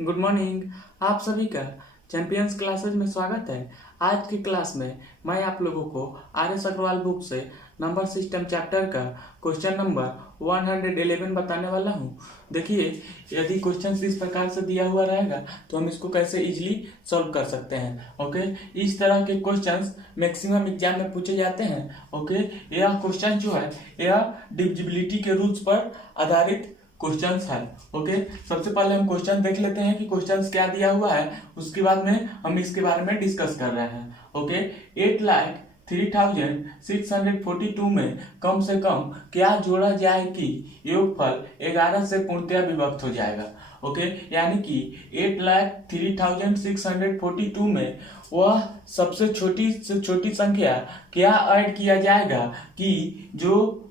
Good morning. आप सभी का चैंपियंस क्लासेज में स्वागत है। आज की क्लास में मैं आप लोगों को आर.एस. अग्रवाल बुक से नंबर सिस्टम चैप्टर का क्वेश्चन नंबर 111 बताने वाला हूं। देखिए, यदि क्वेश्चन इस प्रकार से दिया हुआ रहेगा तो हम इसको कैसे इजीली सॉल्व कर सकते हैं। ओके, इस तरह के क्वेश्चंस मैक्सिमम एग्जाम में पूछे जाते हैं। ओके, यह क्वेश्चन जो है यह डिविजिबिलिटी के रूल्स पर आधारित क्वेश्चंस है। ओके, सबसे पहले हम क्वेश्चन देख लेते हैं कि क्वेश्चंस क्या दिया हुआ है, उसके बाद में हम इसके बारे में डिस्कस कर रहे हैं। ओके, 8,03,642 में कम से कम क्या जोड़ा जाए कि योगफल 11 से पूर्णतया विभक्त हो जाएगा। ओके, यानी कि 8,03,642 में वह सबसे छोटी से छोटी संख्या क्या ऐड किया जाएगा कि जो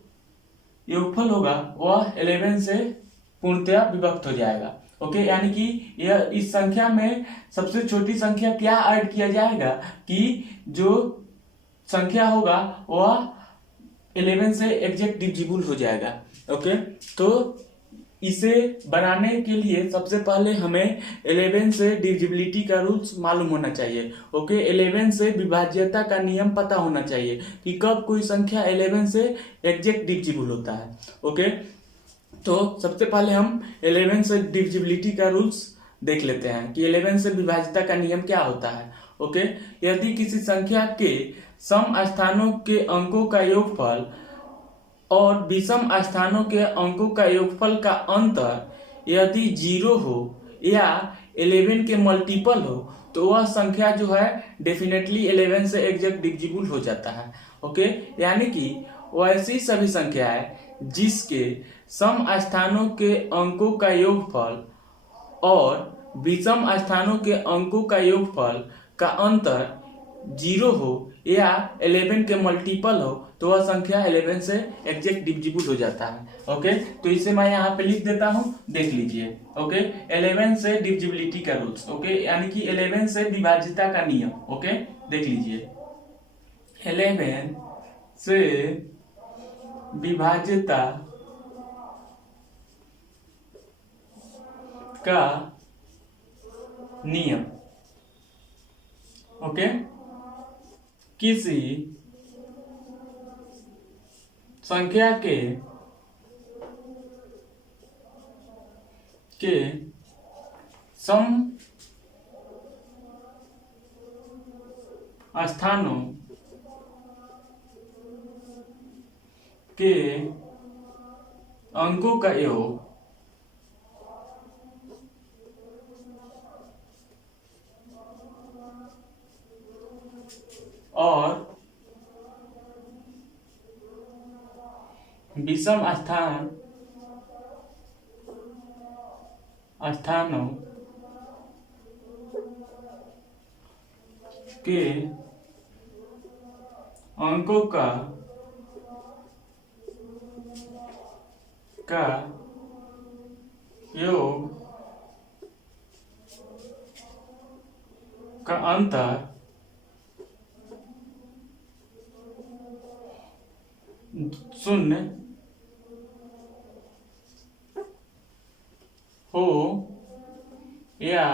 योगफल होगा वह 11 से पूर्णतया विभक्त हो जाएगा। ओके, यानी कि यह इस संख्या में सबसे छोटी संख्या क्या ऐड किया जाएगा कि जो संख्या होगा वह 11 से एग्जैक्ट डिविजिबल हो जाएगा। ओके, तो इसे बनाने के लिए सबसे पहले हमें 11 से डिविजिबिलिटी का रूल्स मालूम होना चाहिए। ओके, 11 से विभाज्यता का नियम पता होना चाहिए कि कब कोई संख्या 11 से एग्जैक्ट डिविजिबल होता है। ओके, तो सबसे पहले हम 11 से डिविजिबिलिटी का रूल्स देख लेते हैं कि 11 से विभाज्यता का नियम क्या होता है। ओके, यदि किसी संख्या के सम स्थानों के अंकों का योगफल और विषम स्थानों के अंकों का योगफल का अंतर यदि 0 हो या 11 के मल्टीपल हो तो वह संख्या जो है डेफिनेटली 11 से एग्जैक्ट डिविजिबल हो जाता है। ओके, यानी कि वैसी सभी संख्याएं जिसके सम स्थानों के अंकों का योगफल और विषम स्थानों के अंकों का योगफल का अंतर 0 हो या 11 के मल्टीपल हो तो वह संख्या 11 से एग्जैक्ट डिविजिबल हो जाता है। ओके, तो इसे मैं यहाँ पे लिख देता हूँ, देख लीजिए। ओके, 11 से डिविजिबिलिटी का रूल्स। ओके, यानी कि 11 से विभाज्यता का नियम। ओके, देख लीजिए, 11 से विभाज्यता का नियम। ओके, किसी संख्या के सम स्थानों के अंकों का योग और विषम स्थानों के अंकों का योग का अंतर शून्य हो या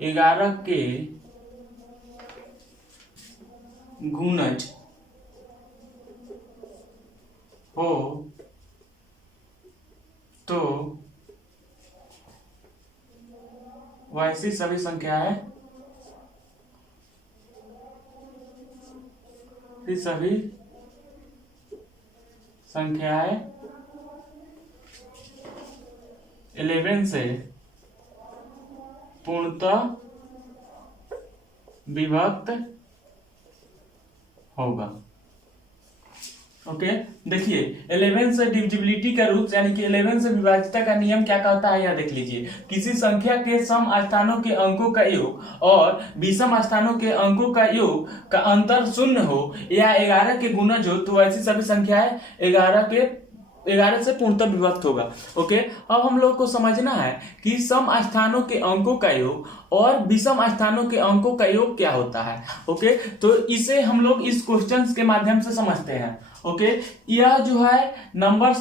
11 के गुणज हो तो वैसी सभी संख्याएं संख्याएं 11 से पूर्णतः विभक्त होगा। ओके, देखिए 11 से डिविजिबिलिटी का रूल्स यानी कि 11 से विभाज्यता का नियम क्या कहता है, यह देख लीजिए। किसी संख्या के सम स्थानों के अंकों का योग और विषम स्थानों के अंकों का योग का अंतर शून्य हो या 11 के गुणज हो तो ऐसी सभी संख्याएं 11 से पूर्णतः विभक्त होगा। ओके, अब हम लोग को समझना है कि सम स्थानों के अंकों का योग और विषम स्थानों के अंकों का योग क्या होता है। ओके, तो इसे हम लोग इस क्वेश्चंस के माध्यम से समझते हैं। ओके, यह जो है नंबर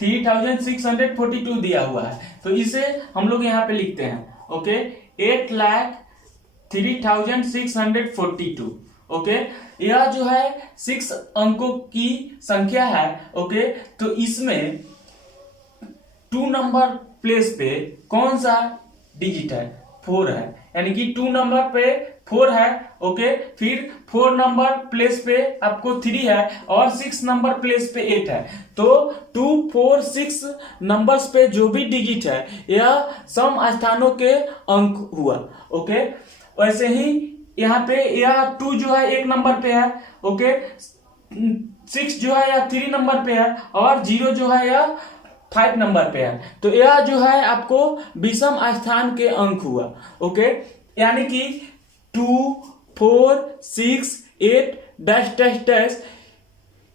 3642 दिया हुआ है, तो इसे हम लोग यहाँ पे लिखते हैं। ओके, 8,03,642। ओके, यह जो है 6 अंकों की संख्या है। ओके, तो इसमें 2 नंबर प्लेस पे कौन सा डिजिट है? 4 है, यानी कि 2 नंबर पे 4 है। ओके, फिर 4 नंबर प्लेस पे आपको 3 है और 6 नंबर प्लेस पे 8 है। तो 2, 4, 6 नंबर्स पे जो भी डिजिट है यह सम स्थानों के अंक हुआ। ओके, वैसे ही यहाँ पे यह 2 जो है 1 नंबर पे है। ओके, 6 जो है यह 3 नंबर पे है और 0 जो है यह 5 नंबर पे है। तो यह जो है आपको विषम स्थान के अंक हुआ। ओके, यानी कि 2, 4, 6, 8 डैश डैश डैश,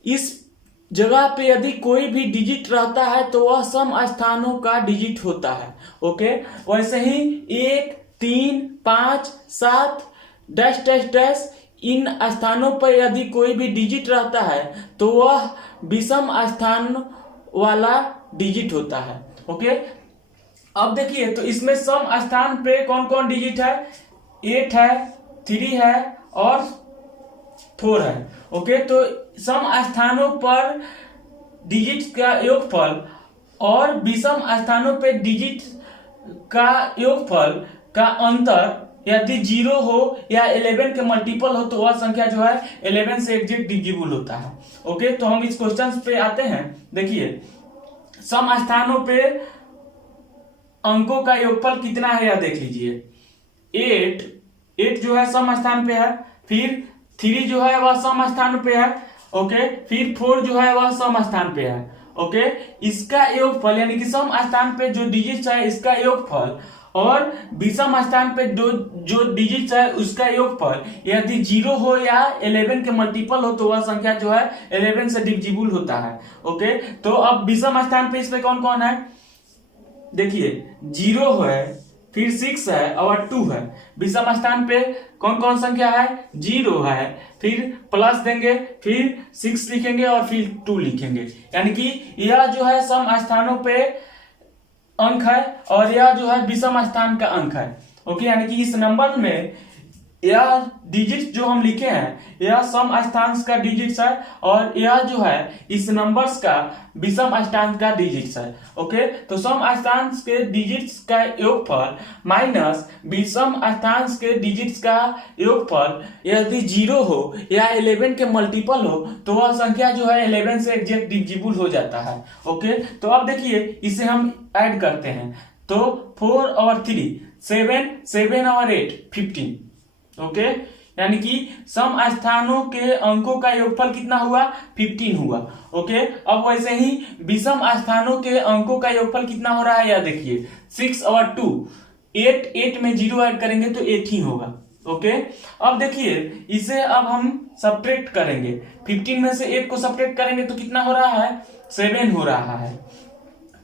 इस जगह पे यदि कोई भी डिजिट रहता है तो वह सम स्थानों का डिजिट होता है। ओके, वैसे ही 1, 3, 5, 7 डैश डैश डैश, इन स्थानों पर यदि कोई भी डिजिट रहता है तो वह विषम स्थान वाला डिजिट होता है। ओके, अब देखिए तो इसमें सम स्थान पे कौन कौन डिजिट है? 8 है, 3 है और 4 है। ओके, तो सम स्थानों पर डिजिट का योगफल और विषम स्थानों पे डिजिट का योगफल का अंतर यदि 0 हो या 11 के मल्टीपल हो तो वह संख्या जो है 11 से एग्जैक्ट डिविजिबल होता है। ओके, तो हम इस क्वेश्चन पे आते हैं। देखिए, सम स्थानों पे अंकों का योगफल कितना है यह देख लीजिए। 8 जो है सम स्थान पे है, फिर 3 जो है वह सम स्थान पे है। ओके, फिर 4 जो है वह सम स्थान पे है। ओके, इसका योगफल यानी कि सम स्थान पे जो डिजिट्स है इसका योगफल और विषम स्थान पे जो डिजिट्स है उसका योगफल यदि 0 हो या 11 के मल्टीपल हो तो वह संख्या जो है 11 से डिविजिबल होता है। ओके, तो अब विषम स्थान पे इसमें कौन कौन है? देखिए, 0 है, फिर 6 है और 2 है। विषम स्थान पे कौन कौन संख्या है? 0 है, फिर प्लस देंगे, फिर 6 लिखेंगे और फिर 2 लिखेंगे, यानी कि यह जो है सम स्थानों पे अंक है और यह जो है विषम स्थान का अंक है। ओके, यानी कि इस नंबर में यह डिजिट जो हम लिखे हैं यह सम स्थान का डिजिट्स है और यह जो है इस नंबर्स का विषम स्थान का डिजिट्स है। ओके, तो सम स्थान के डिजिट्स का योगफल माइनस विषम स्थान के डिजिट्स का योगफल यदि 0 हो या 11 के मल्टीपल हो तो वह संख्या जो है 11 से एग्जैक्ट डिविजिबल हो जाता है। ओके, तो अब देखिए इसे हम ऐड करते हैं तो 4 और 3 7, 7 और 8 15। ओके, यानी कि सम स्थानों के अंकों का योगफल कितना हुआ? 15 हुआ। ओके, अब वैसे ही विषम स्थानों के अंकों का योगफल कितना हो रहा है यह देखिए, 6 और 2, 8 में 0 ऐड करेंगे तो 8 ही होगा। ओके, अब देखिए इसे अब हम सब्ट्रैक्ट करेंगे। 15 में से 8 को सब्ट्रैक्ट करेंगे तो कितना हो रहा है? 7 हो रहा है।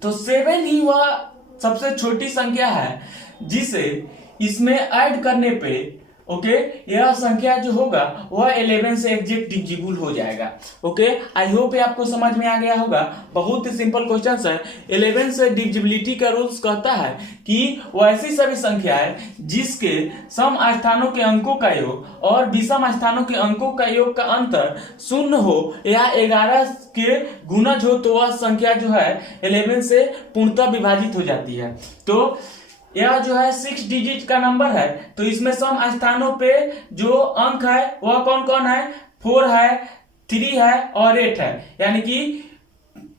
तो 7 ही वह सबसे छोटी संख्या है जिसे इसमें ऐड करने पे ओके यह संख्या जो होगा वह 11 से एग्जैक्ट डिविजिबल हो जाएगा। ओके, आई होप ये आपको समझ में आ गया होगा। बहुत ही सिंपल क्वेश्चन है। 11 से डिविजिबिलिटी का रूल्स कहता है कि वो ऐसी सभी संख्या है जिसके सम स्थानों के अंकों का योग और विषम स्थानों के अंकों का योग का अंतर 0 हो या 11 के गुणज हो तो वह संख्या जो है 11 से पूर्णतः विभाजित हो जाती है। तो यह जो है 6 डिजिट का नंबर है, तो इसमें सम स्थानों पे जो अंक है वह कौन कौन है? 4 है, 3 है और 8 है, यानी कि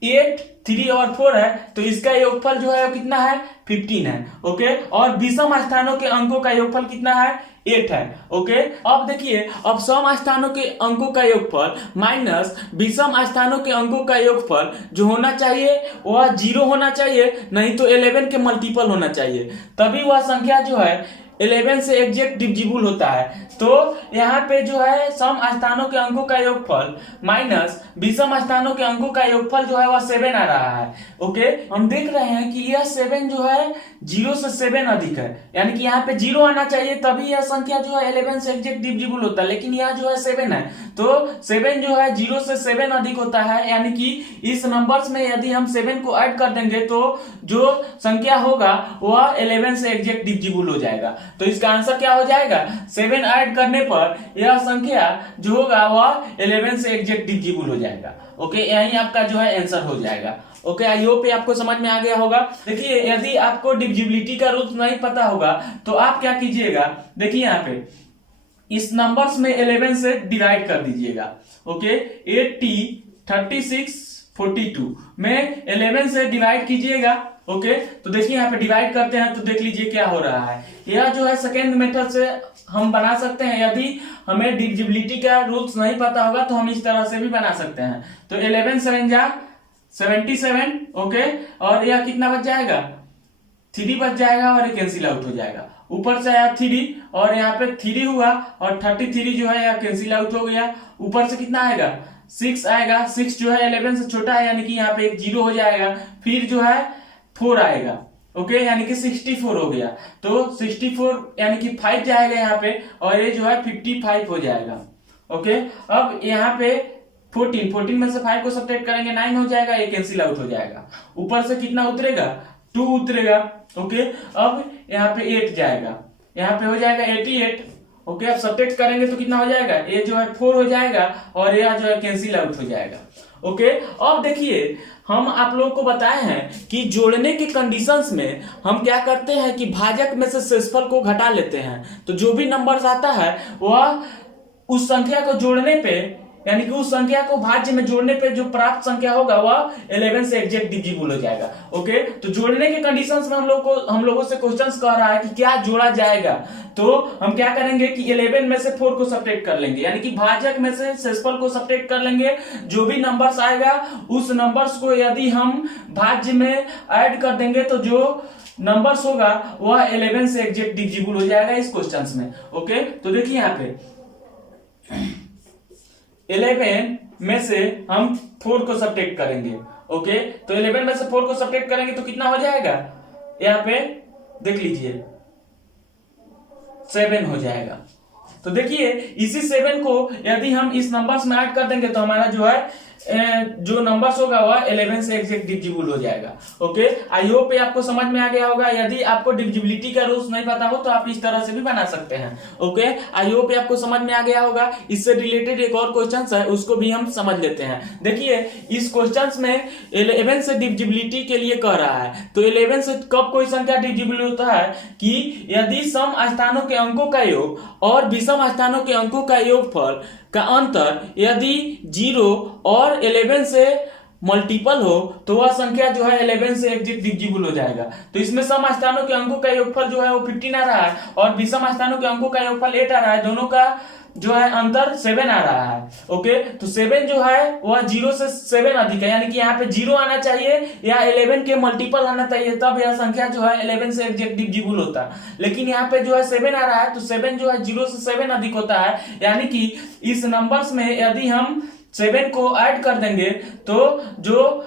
8, 3 और 4 है, तो इसका योगफल जो है वो कितना है? 15 है। ओके, और विषम स्थानों के अंकों का योगफल कितना है? 8 है। ओके, अब देखिए, अब सम स्थानों के अंकों का योगफल माइनस विषम स्थानों के अंकों का योगफल जो होना चाहिए वह 0 होना चाहिए, नहीं तो 11 के मल्टीपल होना चाहिए, तभी वह संख्या जो है 11 से एग्जैक्ट डिविजिबल होता है। तो यहाँ पे जो है सम स्थानों के अंकों का योगफल माइनस विषम स्थानों के अंकों का योगफल जो है वह 7 आ रहा है। ओके, हम देख रहे हैं कि यह 7 जो है 0 से 7 अधिक है, यानी कि यहाँ पे 0 आना चाहिए तभी यह संख्या जो है 11 से एग्जैक्ट डिविजिबल होता है, लेकिन यहाँ जो है 7 है, तो 7 जो है 0 से 7 अधिक होता है, यानी कि इस नंबर्स में यदि हम 7 को ऐड कर देंगे तो जो संख्या होगा वह 11 से एग्जैक्ट डिविजिबल हो जाएगा। तो इसका आंसर क्या हो जाएगा, 7 ऐड करने पर यह संख्या जो होगा वह 11 से एग्जैक्ट डिविजिबल हो जाएगा। ओके, यही आपका जो है आंसर हो जाएगा। ओके, आई होप आपको समझ में आ गया होगा। देखिए, यदि आपको डिविजिबिलिटी का रूल नहीं पता होगा तो आप क्या कीजिएगा, देखिए यहाँ पे इस नंबर्स में 11 से डिवाइड कर दीजिएगा। ओके, 80, 36, 42 में 11 से डिवाइड कीजिएगा। ओके, तो देखिए यहाँ पे डिवाइड करते हैं तो देख लीजिए क्या हो रहा है। यह जो है सेकेंड मेथड से हम बना सकते हैं, यदि हमें डिविजिबिलिटी का रूल्स नहीं पता होगा तो हम इस तरह से भी बना सकते हैं। तो 11 7 जा 77। ओके, और यह कितना बच जाएगा, 3 बच जाएगा और ये कैंसिल आउट हो जाएगा। ऊपर से आया 3 और यहाँ पे 3 हुआ और 33 जो है यह कैंसिल आउट हो गया। ऊपर से कितना आएगा, 6 आएगा। 6 जो है 11 से छोटा है, यानी कि यहाँ पे एक 0 हो जाएगा। फिर जो है 4 आएगा। ओके, यानी कि 64 हो गया। तो 64 यानी कि 5 जाएगा यहाँ पे और ये जो है 55 हो जाएगा। ओके, अब यहाँ पे 14 में से 5 को सब्ट्रैक्ट करेंगे 9 हो जाएगा, ये कैंसिल आउट हो जाएगा। ऊपर से कितना उतरेगा, 2 उतरेगा। ओके, अब यहाँ पे 8 जाएगा, यहाँ पे हो जाएगा 88। ओके, अब सब्ट्रैक्ट करेंगे तो कितना हो जाएगा, ये जो है 4 हो जाएगा और यह जो है कैंसिल आउट हो जाएगा। ओके, अब देखिए हम आप लोगों को बताए हैं कि जोड़ने के कंडीशंस में हम क्या करते हैं कि भाजक में से शेषफल को घटा लेते हैं। तो जो भी नंबर्स आता है वह उस संख्या को जोड़ने पे, यानी कि उस संख्या को भाज्य में जोड़ने पे जो प्राप्त संख्या होगा वह 11 से एग्जैक्ट डिविजिबल हो जाएगा। ओके, तो जोड़ने के कंडीशंस में हम लोगों से क्वेश्चंस कह रहा है कि क्या जोड़ा जाएगा। तो हम क्या करेंगे कि 11 में से 4 को सब्ट्रैक्ट कर लेंगे, यानी कि भाजक में से शेषफल को सब्ट्रैक्ट कर लेंगे। जो भी नंबर्स आएगा उस नंबर्स को यदि हम भाज्य में ऐड कर देंगे तो जो नंबर्स होगा वह 11 से एग्जैक्ट डिविजिबल हो जाएगा इस क्वेश्चंस में। ओके, तो देखिए यहाँ पे 11 में से हम 4 को सब्ट्रैक्ट करेंगे। ओके, तो 11 में से 4 को सब्ट्रैक्ट करेंगे तो कितना हो जाएगा, यहाँ पे देख लीजिए 7 हो जाएगा। तो देखिए इसी 7 को यदि हम इस नंबर्स में ऐड कर देंगे तो हमारा जो है जो नंबर्स होगा वह 11 से एग्जैक्ट डिविजिबल हो जाएगा। ओके, आई होप आपको समझ में आ गया होगा। यदि आपको डिविजिबिलिटी का रूल्स नहीं पता हो तो आप इस तरह से भी बना सकते हैं। ओके, आई होप आपको समझ में आ गया होगा। इससे रिलेटेड एक और क्वेश्चन है, उसको भी हम समझ लेते हैं। देखिए इस क्वेश्चन में 11 से डिविजिबिलिटी के लिए कह रहा है। तो 11 से कब कोई संख्या डिविजिबल होता है कि यदि सम स्थानों के अंकों का योग और विषम स्थानों के अंकों का योगफल का अंतर यदि 0 और 11 से मल्टीपल हो तो वह संख्या जो है 11 से एग्जैक्ट डिविजिबल हो जाएगा। तो इसमें सम स्थानों के अंकों का योगफल जो है वो 15 आ रहा है और विषम स्थानों के अंकों का योगफल 8 आ रहा है। दोनों का जो है अंतर 7 आ रहा है। ओके, तो 7 जो है वह 0 से 7 अधिक है, यानी कि यहाँ पे 0 आना चाहिए या 11 के मल्टीपल आना चाहिए, तब यह संख्या जो है 11 से एग्जैक्ट डिविजिबल होता है। लेकिन यहाँ पे जो है 7 आ रहा है, तो 7 जो है 0 से 7 अधिक होता है, यानी कि इस नंबर्स में यदि हम 7 को ऐड कर देंगे तो जो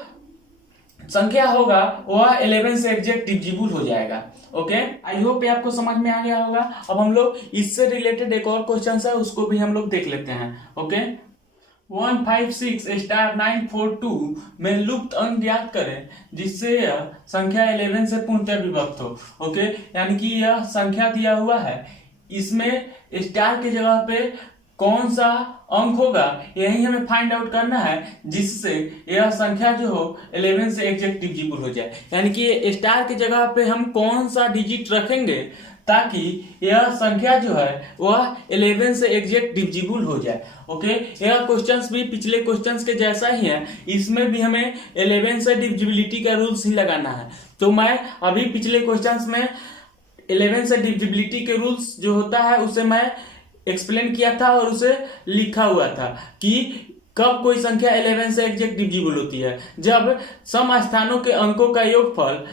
संख्या होगा वह 11 से एग्जैक्ट डिविजिबल हो जाएगा। ओके, आई होप आपको समझ में आ गया होगा। अब हम लोग इससे रिलेटेड एक और क्वेश्चन है उसको भी हम लोग देख लेते हैं। ओके, 156*942 में लुप्त अंक ज्ञात करें जिससे यह संख्या 11 से पूर्णतः विभक्त हो। ओके, यानी कि यह संख्या दिया हुआ है, इसमें स्टार की जगह पे कौन सा अंक होगा यही हमें फाइंड आउट करना है जिससे यह संख्या जो हो 11 से एग्जैक्ट डिविजिबल हो जाए। यानी कि स्टार की जगह पे हम कौन सा डिजिट रखेंगे ताकि यह संख्या जो है वह 11 से एग्जैक्ट डिविजिबल हो जाए। ओके, यह क्वेश्चंस भी पिछले क्वेश्चंस के जैसा ही है, इसमें भी हमें 11 से डिविजिबिलिटी का रूल्स ही लगाना है। तो मैं अभी पिछले क्वेश्चंस में 11 से डिविजिबिलिटी के रूल्स जो होता है उसे मैं एक्सप्लेन किया था और उसे लिखा हुआ था कि कब कोई संख्या 11 से एग्जैक्ट डिविजिबल होती है, जब सम स्थानों के अंकों का योगफल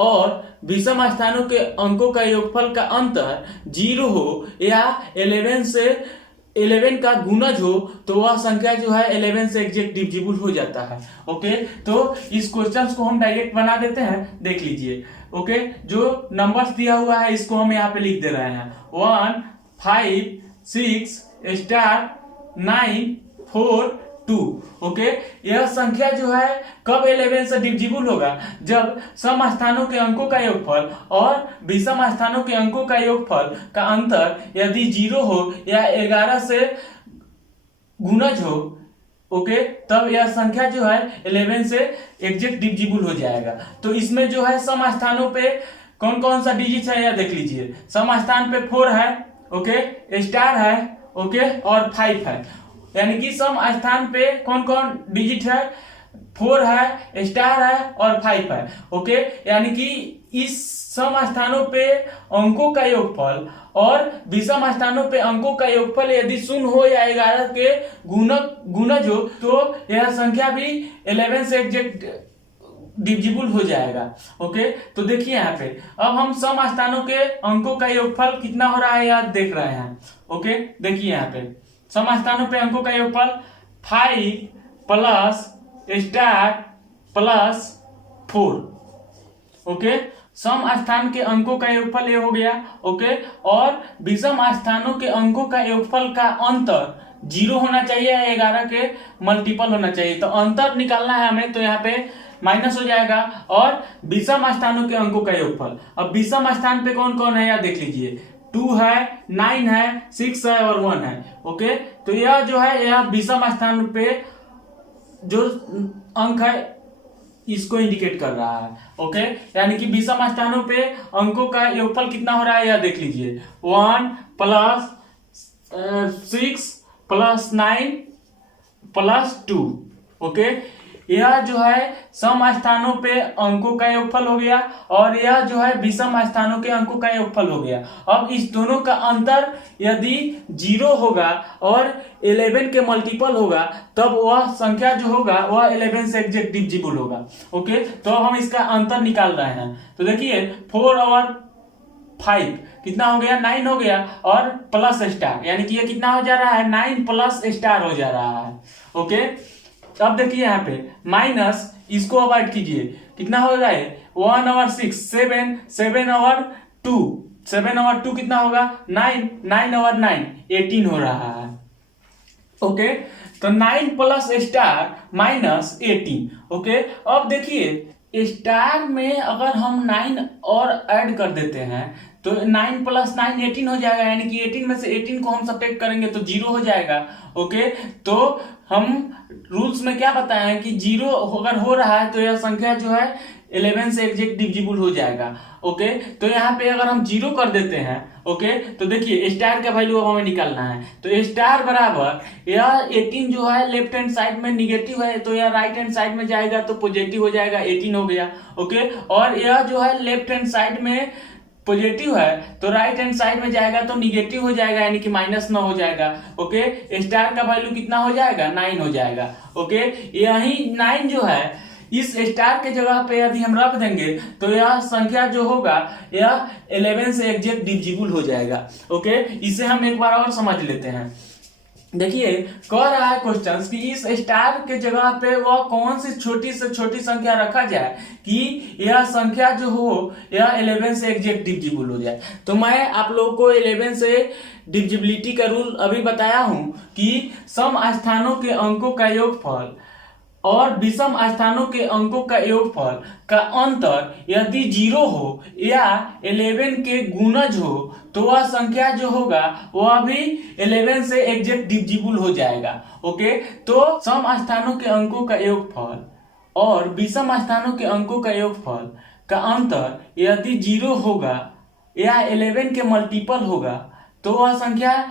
और विषम स्थानों के अंकों का योगफल का अंतर 0 हो या 11 का गुणज हो तो वह संख्या जो है 11 से एग्जैक्ट डिविजिबल हो जाता है। ओके, तो इस क्वेश्चन को हम डायरेक्ट बना देते हैं, देख लीजिए। ओके, जो नंबर्स दिया हुआ है इसको हम यहाँ पे लिख दे रहे हैं 1 5 6 स्टार 9 4 2। ओके, यह संख्या जो है कब 11 से डिविजिबल होगा, जब सम स्थानों के अंकों का योगफल और विषम स्थानों के अंकों का योगफल का अंतर यदि 0 हो या 11 से गुणज हो। ओके, तब यह संख्या जो है 11 से एग्जैक्ट डिविजिबल हो जाएगा। तो इसमें जो है सम स्थानों पे कौन कौन सा डिजिट है यह देख लीजिए। सम स्थान पे 4 है, ओके, स्टार है, ओके, और 5 है। यानी कि सम स्थान पे कौन कौन डिजिट है, 4 है, स्टार है और 5 है। ओके, यानी कि इस सम स्थानों पे अंकों का योगफल और विषम स्थानों पे अंकों का योगफल यदि 0 हो या 11 के गुणज हो तो यह संख्या भी 11 से एग्जैक्ट डिविजिबल हो जाएगा। ओके, तो देखिए यहाँ पे अब हम सम स्थानों के अंकों का योगफल कितना हो रहा है याद देख रहे हैं। ओके, देखिए यहाँ पे सम स्थानों पे अंकों का योगफल 5 प्लस स्टार प्लस 4। ओके, सम स्थान के अंकों का योगफल ये हो गया। ओके, और विषम स्थानों के अंकों का योगफल का अंतर 0 होना चाहिए या 11 के मल्टीपल होना चाहिए। तो अंतर निकालना है हमें, तो यहाँ पे माइनस हो जाएगा। और विषम स्थानों के अंकों का योगफल, अब विषम स्थान पे कौन कौन है यार देख लीजिए, 2 है, 9 है, 6 है और 1 है। ओके, तो यह जो है यह विषम स्थान पे जो अंक है इसको इंडिकेट कर रहा है। ओके, यानी कि विषम स्थानों पे अंकों का योगफल कितना हो रहा है यह देख लीजिए, 1 प्लस 6 प्लस 9 प्लस 2। ओके, यह जो है सम स्थानों पे अंकों का योगफल हो गया और यह जो है विषम स्थानों के अंकों का योगफल हो गया। अब इस दोनों का अंतर यदि 0 होगा और 11 के मल्टीपल होगा तब वह संख्या जो होगा वह 11 से एग्जैक्ट डिविजिबल होगा। ओके, तो अब हम इसका अंतर निकाल रहे हैं। तो देखिए 4 और 5 कितना हो गया, 9 हो गया और प्लस स्टार, यानी कि ये कितना हो जा रहा है, 9 प्लस स्टार हो जा रहा है। ओके, अब देखिए यहाँ पे माइनस इसको अवॉइड कीजिए, कितना होगा ये 1 और 6 7 7 और 2 7 और 2 कितना होगा 9 9 और 9 18 हो रहा है। ओके, तो 9 प्लस स्टार माइनस 18। ओके, अब देखिए स्टार में अगर हम 9 और ऐड कर देते हैं तो 9 प्लस 9 18 हो जाएगा, यानी कि 18 में से 18 को हम सब्ट्रैक्ट करेंगे तो 0 हो जाएगा। ओके, तो हम रूल्स में क्या बताया है कि 0 अगर हो रहा है तो यह संख्या जो है 11 से एग्जैक्ट डिविजिबल हो जाएगा। ओके, तो यहाँ पे अगर हम 0 कर देते हैं, ओके, तो देखिए स्टार का वैल्यू अब हमें निकालना है। तो स्टार बराबर यह 18 जो है लेफ्ट हैंड साइड में निगेटिव है तो यह राइट हैंड साइड में जाएगा तो पॉजिटिव हो जाएगा, 18 हो गया। ओके, और यह जो है लेफ्ट हैंड साइड में पॉजिटिव है तो राइट हैंड साइड में जाएगा तो निगेटिव हो जाएगा, यानी कि -9 हो जाएगा। ओके, स्टार का वैल्यू कितना हो जाएगा 9 हो जाएगा। ओके, यही 9 जो है इस स्टार के जगह पे यदि हम रख देंगे तो यह संख्या जो होगा यह 11 से एग्जैक्ट डिविजिबल हो जाएगा। ओके, इसे हम एक बार और समझ लेते हैं। देखिए कह रहा है क्वेश्चन कि इस स्टार के जगह पे वह कौन सी छोटी से छोटी संख्या रखा जाए कि यह संख्या जो हो यह 11 से एग्जैक्ट डिविजिबल हो जाए। तो मैं आप लोगों को 11 से डिविजिबिलिटी का रूल अभी बताया हूं कि सम स्थानों के अंकों का योगफल और विषम स्थानों के अंकों का योगफल का अंतर यदि 0 हो या 11 के गुणज हो तो वह संख्या जो होगा वह भी 11 से एग्जैक्ट डिविजिबल हो जाएगा। ओके, तो सम स्थानों के अंकों का योगफल और विषम स्थानों के अंकों का योगफल का अंतर यदि 0 होगा या 11 के मल्टीपल होगा तो वह संख्या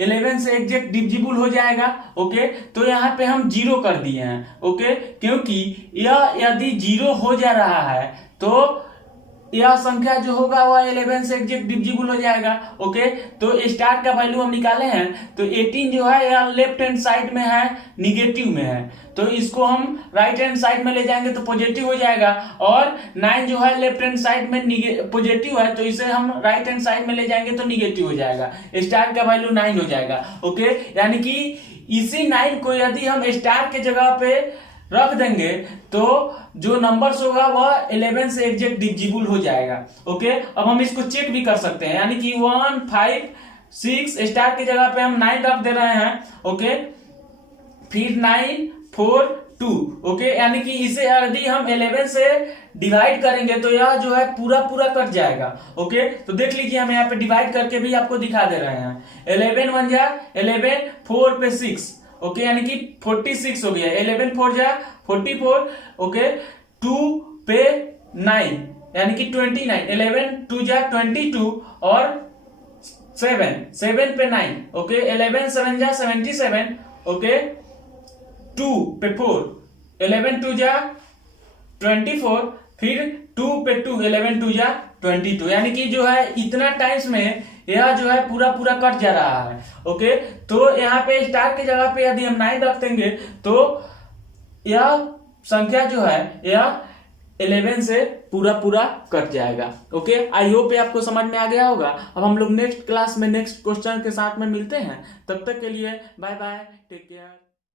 11 से एग्जैक्ट डिविजिबल हो जाएगा। ओके, तो यहाँ पे हम 0 कर दिए हैं। ओके, क्योंकि यह यदि 0 हो जा रहा है तो यह संख्या जो होगा वह 11 से एग्जैक्ट डिविजिबल हो जाएगा। ओके, तो स्टार का वैल्यू हम निकाले हैं, तो 18 जो है यह लेफ्ट हैंड साइड में है, निगेटिव में है, तो इसको हम राइट हैंड साइड में ले जाएंगे तो पॉजिटिव हो जाएगा। और 9 जो है लेफ्ट हैंड साइड में पॉजिटिव है, तो इसे हम राइट हैंड साइड में ले जाएंगे तो निगेटिव हो जाएगा, स्टार का वैल्यू 9 हो जाएगा। ओके, यानी कि इसी 9 को यदि हम स्टार के जगह पे रख देंगे तो जो नंबर्स होगा वह 11 से एग्जैक्ट डिविजिबल हो जाएगा। ओके, अब हम इसको चेक भी कर सकते हैं, यानी कि 1 5 6 स्टार की जगह पे हम 9 रख दे रहे हैं। ओके, फिर 9 4 2। ओके, यानी कि इसे यदि हम 11 से डिवाइड करेंगे तो यह जो है पूरा पूरा कट जाएगा। ओके, तो देख लीजिए हम यहाँ पे डिवाइड करके भी आपको दिखा दे रहे हैं। 11 1 जा 11, 4 पे 6। ओके, यानी कि 46 हो गया। 11 4 जा 44। ओके, 2 पे 9 यानी कि 29। 11 2 जा 22 और 7 पे 9। ओके, 11 7 जा 77। ओके, 2 पे 4। 11 2 जा 24, फिर 2 पे 2। 11 2 जा 22, यानी कि जो है इतना टाइम्स में यह जो है पूरा पूरा कट जा रहा है। ओके, तो यहाँ पे स्टार की जगह पे यदि हम 9 रख देंगे तो यह संख्या जो है यह 11 से पूरा पूरा कट जाएगा। ओके, आई होप आपको समझ में आ गया होगा। अब हम लोग नेक्स्ट क्लास में नेक्स्ट क्वेश्चन के साथ में मिलते हैं, तब तक के लिए बाय बाय, टेक केयर।